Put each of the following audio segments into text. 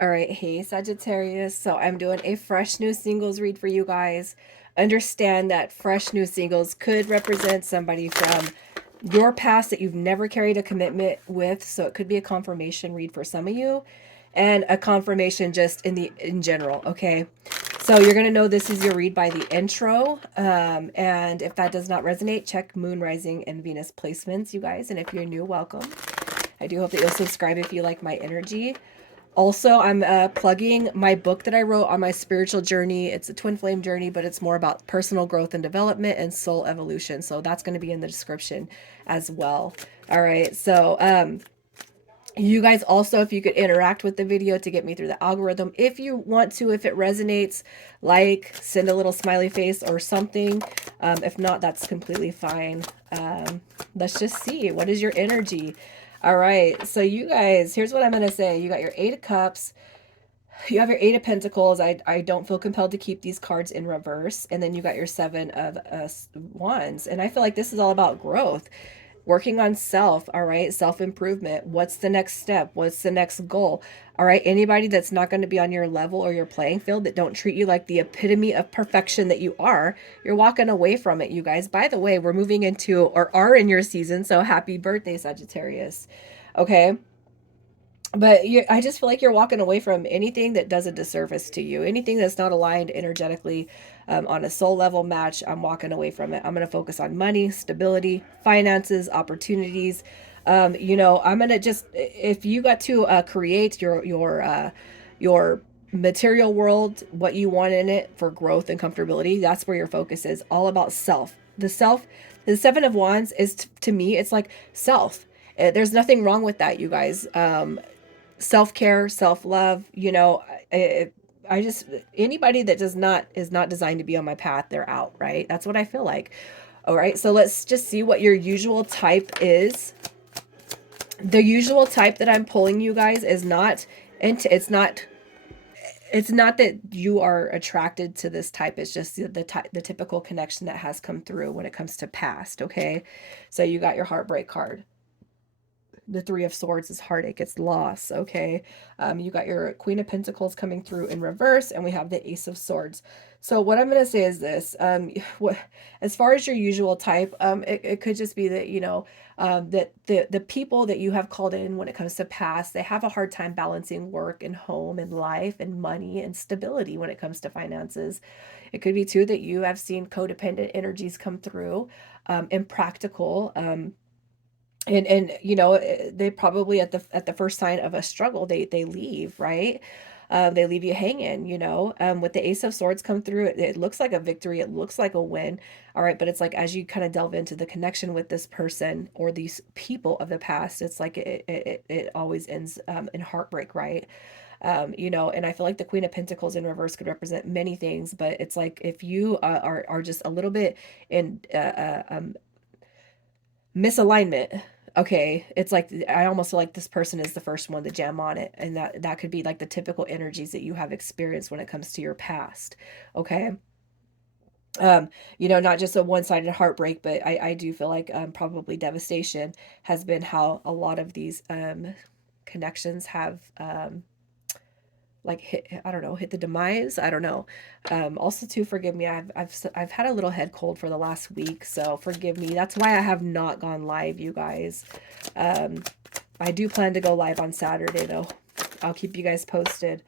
All right, hey Sagittarius. So I'm doing a fresh new singles read for you guys. Understand that fresh new singles could represent somebody from your past that you've never carried a commitment with. So it could be a confirmation read for some of you and a confirmation just in general, okay? So you're going to know this is your read by the intro. And if that does not resonate, check moon rising and Venus placements, you guys. And if you're new, welcome. I do hope that you'll subscribe if you like my energy. Also, I'm plugging my book that I wrote on my spiritual journey. It's a twin flame journey, but it's more about personal growth and development and soul evolution. So that's going to be in the description as well. All right. So, you guys also, if you could interact with the video to get me through the algorithm, if you want to, if it resonates, like, send a little smiley face or something. If not, that's completely fine. Let's just see. What is your energy? All right. So you guys, here's what I'm going to say. You got your Eight of Cups. You have your Eight of Pentacles. I don't feel compelled to keep these cards in reverse. And then you got your Seven of Wands. And I feel like this is all about growth, working on self. All right, self-improvement. What's the next step? What's the next goal? All right, anybody that's not going to be on your level or your playing field, that don't treat you like the epitome of perfection that you are, you're walking away from it, you guys. By the way, we're moving into, or are in, your season, so happy birthday, Sagittarius. Okay, but I just feel like you're walking away from anything that does a disservice to you, anything that's not aligned energetically, on a soul level match. I'm walking away from it. I'm going to focus on money, stability, finances, opportunities. I'm going to just, if you got to create your material world, what you want in it for growth and comfortability, that's where your focus is. All about self. The Seven of Wands is, to me, it's like self. There's nothing wrong with that, you guys. Self-care, self-love, I just, anybody that does not, is not designed to be on my path, they're out, right? That's what I feel like. All right, so let's just see what your usual type is. The usual type that I'm pulling, you guys, is not, and it's not that you are attracted to this type. It's just the typical connection that has come through when it comes to past. Okay, so you got your heartbreak card. The Three of Swords is heartache, it's loss. Okay, you got your Queen of Pentacles coming through in reverse, and we have the Ace of Swords. So what I'm going to say is this: what, as far as your usual type, it could just be that, that the people that you have called in when it comes to past, they have a hard time balancing work and home and life and money and stability when it comes to finances. It could be too that you have seen codependent energies come through, impractical. And they probably, at the first sign of a struggle, they leave, right? They leave you hanging, with the Ace of Swords come through, it looks like a victory, it looks like a win. All right, but it's like, as you kind of delve into the connection with this person or these people of the past, it's like it always ends in heartbreak, right? And I feel like the Queen of Pentacles in reverse could represent many things, but it's like, if you are just a little bit in misalignment. Okay, it's like, I almost feel like this person is the first one to jam on it, and that could be like the typical energies that you have experienced when it comes to your past. Okay, not just a one-sided heartbreak, but I do feel like, probably devastation has been how a lot of these connections have, like, hit, I don't know, hit the demise. I don't know. Also too, forgive me, I've had a little head cold for the last week, so forgive me. That's why I have not gone live, you guys. um I do plan to go live on Saturday, though. I'll keep you guys posted.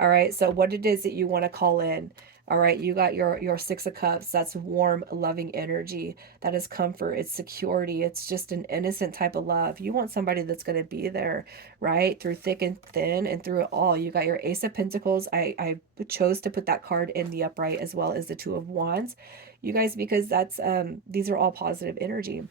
All right, so what it is that you want to call in. All right, you got your Six of Cups. That's warm, loving energy. That is comfort. It's security. It's just an innocent type of love. You want somebody that's going to be there, right? Through thick and thin and through it all. You got your Ace of Pentacles. I chose to put that card in the upright, as well as the Two of Wands, you guys, because that's, these are all positive energy.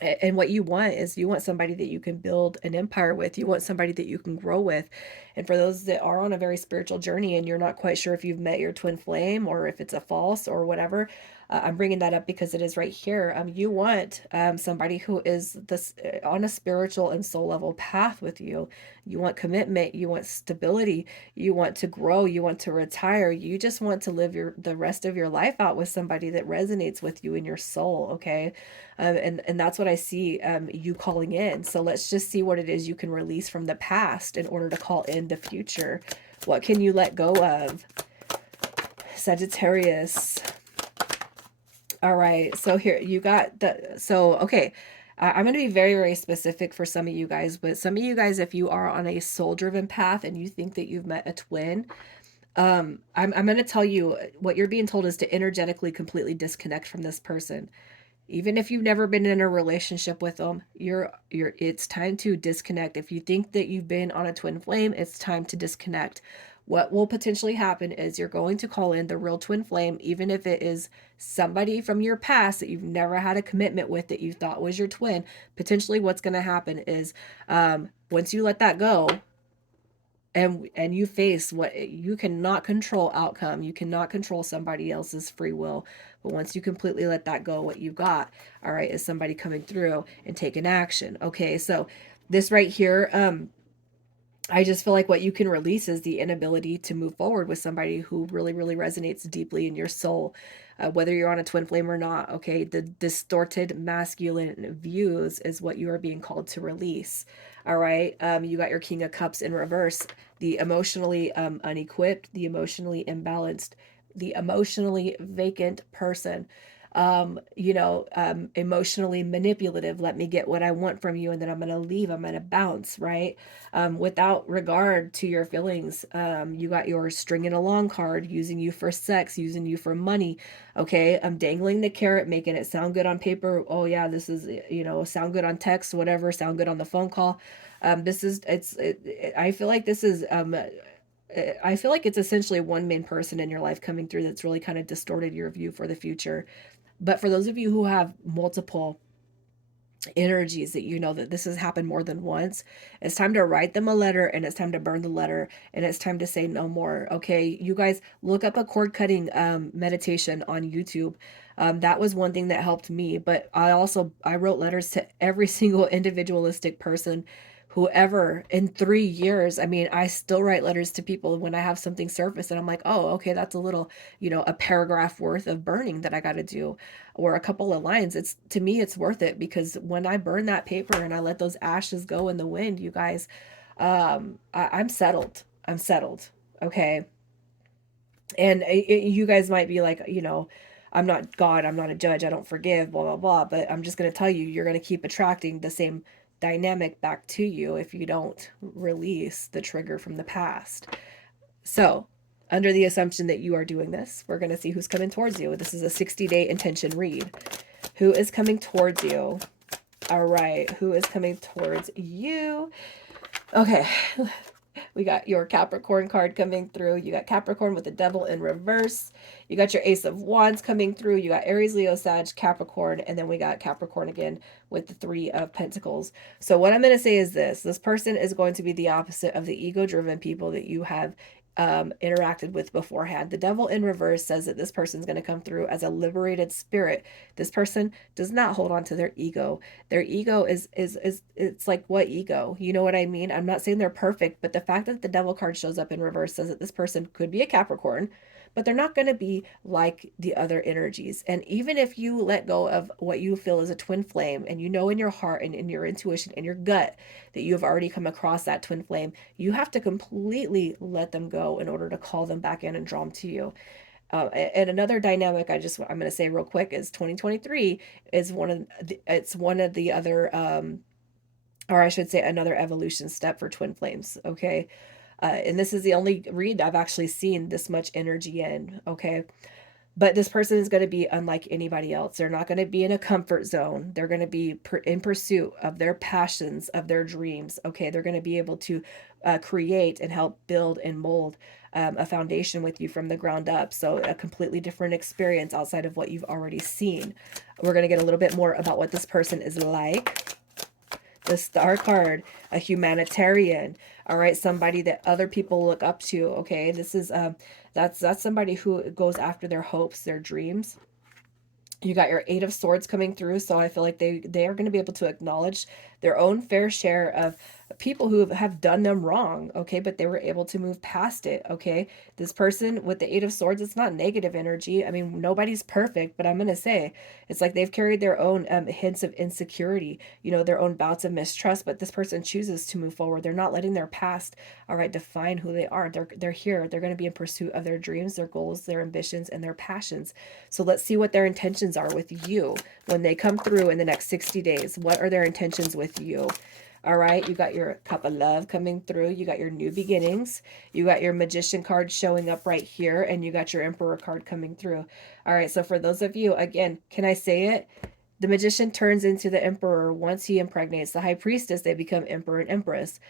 And what you want is, you want somebody that you can build an empire with. You want somebody that you can grow with. And for those that are on a very spiritual journey and you're not quite sure if you've met your twin flame or if it's a false or whatever, I'm bringing that up because it is right here. You want somebody who is this on a spiritual and soul level path with you. You want commitment, you want stability, you want to grow, you want to retire. You just want to live the rest of your life out with somebody that resonates with you in your soul, okay? And that's what I see you calling in. So let's just see what it is you can release from the past in order to call in the future. What can you let go of? Sagittarius. All right. So here you got okay. I'm going to be very, very specific for some of you guys, but some of you guys, if you are on a soul driven path and you think that you've met a twin, I'm going to tell you what you're being told is to energetically completely disconnect from this person. Even if you've never been in a relationship with them, it's time to disconnect. If you think that you've been on a twin flame, it's time to disconnect. What will potentially happen is you're going to call in the real twin flame, even if it is somebody from your past that you've never had a commitment with that you thought was your twin. Potentially what's going to happen is once you let that go, and you face what you cannot control outcome, you cannot control somebody else's free will, but once you completely let that go, what you got, all right, is somebody coming through and taking action. Okay, so this right here, I just feel like what you can release is the inability to move forward with somebody who really, really resonates deeply in your soul, whether you're on a twin flame or not. Okay, the distorted masculine views is what you are being called to release. All right, you got your King of Cups in reverse, the emotionally unequipped, the emotionally imbalanced, the emotionally vacant person. Emotionally manipulative. Let me get what I want from you, and then I'm going to leave. I'm going to bounce, right? Without regard to your feelings. You got your stringing along card, using you for sex, using you for money. Okay, I'm dangling the carrot, making it sound good on paper. Oh yeah, this is, sound good on text, whatever, sound good on the phone call. I feel like this is I feel like it's essentially one main person in your life coming through that's really kind of distorted your view for the future. But for those of you who have multiple energies that you know that this has happened more than once, it's time to write them a letter, and it's time to burn the letter, and it's time to say no more. Okay, you guys look up a cord cutting meditation on YouTube. That was one thing that helped me, but I wrote letters to every single individualistic person whoever in 3 years. I mean, I still write letters to people when I have something surface and I'm like, oh, okay, that's a little, a paragraph worth of burning that I got to do, or a couple of lines. It's, to me, it's worth it, because when I burn that paper and I let those ashes go in the wind, you guys, I'm settled. I'm settled. Okay. And you guys might be like, I'm not God, I'm not a judge, I don't forgive, blah, blah, blah. But I'm just going to tell you, you're going to keep attracting the same dynamic back to you if you don't release the trigger from the past. So, under the assumption that you are doing this, we're going to see who's coming towards you. This is a 60-day intention read. Who is coming towards you? All right, who is coming towards you? Okay, we got your Capricorn card coming through. You got Capricorn with the Devil in reverse. You got your Ace of Wands coming through. You got Aries, Leo, Sag, Capricorn. And then we got Capricorn again with the Three of Pentacles. So what I'm going to say is this person is going to be the opposite of the ego-driven people that you have interacted with beforehand. The Devil in reverse says that this person is going to come through as a liberated spirit. This person does not hold on to their ego. Their ego is it's like, what ego? You know what I mean? I'm not saying they're perfect, but the fact that the Devil card shows up in reverse says that this person could be a Capricorn, but they're not going to be like the other energies. And even if you let go of what you feel is a twin flame, and you know in your heart and in your intuition and your gut that you have already come across that twin flame, you have to completely let them go in order to call them back in and draw them to you. And another dynamic I'm going to say real quick is 2023 is one of the other, or I should say another evolution step for twin flames. Okay. And this is the only read I've actually seen this much energy in. Okay. But this person is going to be unlike anybody else. They're not going to be in a comfort zone. They're going to be in pursuit of their passions, of their dreams. Okay. They're going to be able to create and help build and mold a foundation with you from the ground up. So a completely different experience outside of what you've already seen. We're going to get a little bit more about what this person is like. The Star card, a humanitarian. All right, somebody that other people look up to. Okay, this is that's somebody who goes after their hopes, their dreams. You got your Eight of Swords coming through, so I feel like they are going to be able to acknowledge their own fair share of people who have done them wrong, okay, but they were able to move past it, okay. This person with the Eight of Swords, it's not negative energy. I mean, nobody's perfect, but I'm going to say it's like they've carried their own hints of insecurity, you know, their own bouts of mistrust, but this person chooses to move forward. They're not letting their past, all right, define who they are. They're here. They're going to be in pursuit of their dreams, their goals, their ambitions, and their passions. So let's see what their intentions are with you when they come through in the next 60 days. What are their intentions with you? All right, you got your Cup of Love coming through. You got your New Beginnings. You got your Magician card showing up right here, and you got your Emperor card coming through. All right, so for those of you, again, can I say it? The Magician turns into the Emperor once he impregnates the High Priestess. They become Emperor and Empress.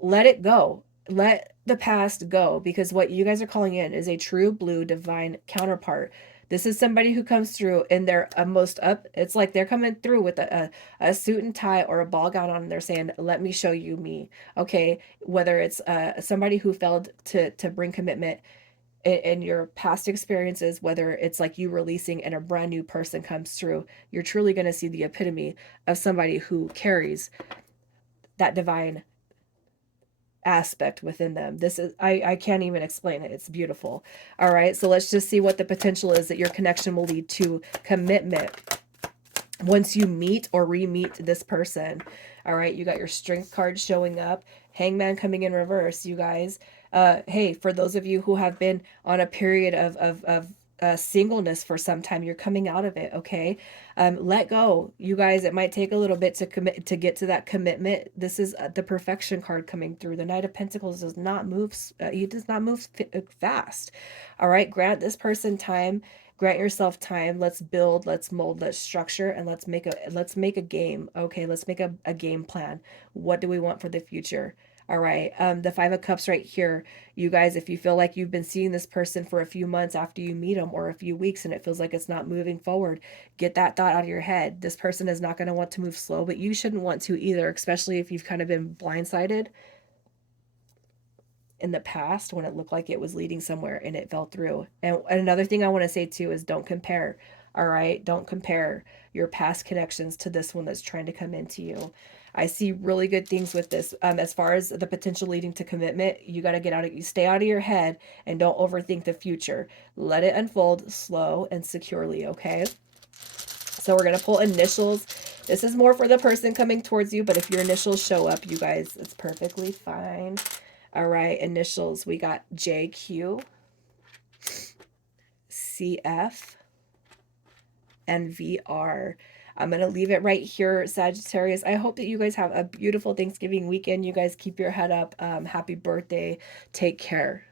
Let it go. Let the past go, because what you guys are calling in is a true blue divine counterpart. This is somebody who comes through in their most up. It's like they're coming through with a suit and tie or a ball gown on, and they're saying, "Let me show you me." Okay, whether it's somebody who failed to bring commitment in your past experiences, whether it's like you releasing and a brand new person comes through, you're truly going to see the epitome of somebody who carries that divine aspect within them. This is I can't even explain it. It's beautiful. All right. So let's just see what the potential is that your connection will lead to commitment once you meet or re-meet this person. All right, you got your Strength card showing up, Hangman coming in reverse, you guys. Hey, for those of you who have been on a period of singleness for some time, you're coming out of it, okay. Let go, you guys. It might take a little bit to commit, to get to that commitment. This is the Perfection card coming through. The Knight of Pentacles does not move, he does not move fast. All right, grant this person time. Grant yourself time. Let's build, let's mold, let's structure, and let's make a game. Okay, let's make a game plan. What do we want for the future? All right. The Five of Cups right here. You guys, if you feel like you've been seeing this person for a few months after you meet them, or a few weeks, and it feels like it's not moving forward, get that thought out of your head. This person is not going to want to move slow, but you shouldn't want to either, especially if you've kind of been blindsided in the past when it looked like it was leading somewhere and it fell through. And another thing I want to say too is don't compare. All right, don't compare your past connections to this one that's trying to come into you. I see really good things with this. As far as the potential leading to commitment, you got to get out of, you stay out of your head and don't overthink the future. Let it unfold slow and securely, okay? So we're going to pull initials. This is more for the person coming towards you, but if your initials show up, you guys, it's perfectly fine. All right, initials. We got JQ, CF, and VR. I'm going to leave it right here, Sagittarius. I hope that you guys have a beautiful Thanksgiving weekend. You guys keep your head up. Happy birthday. Take care.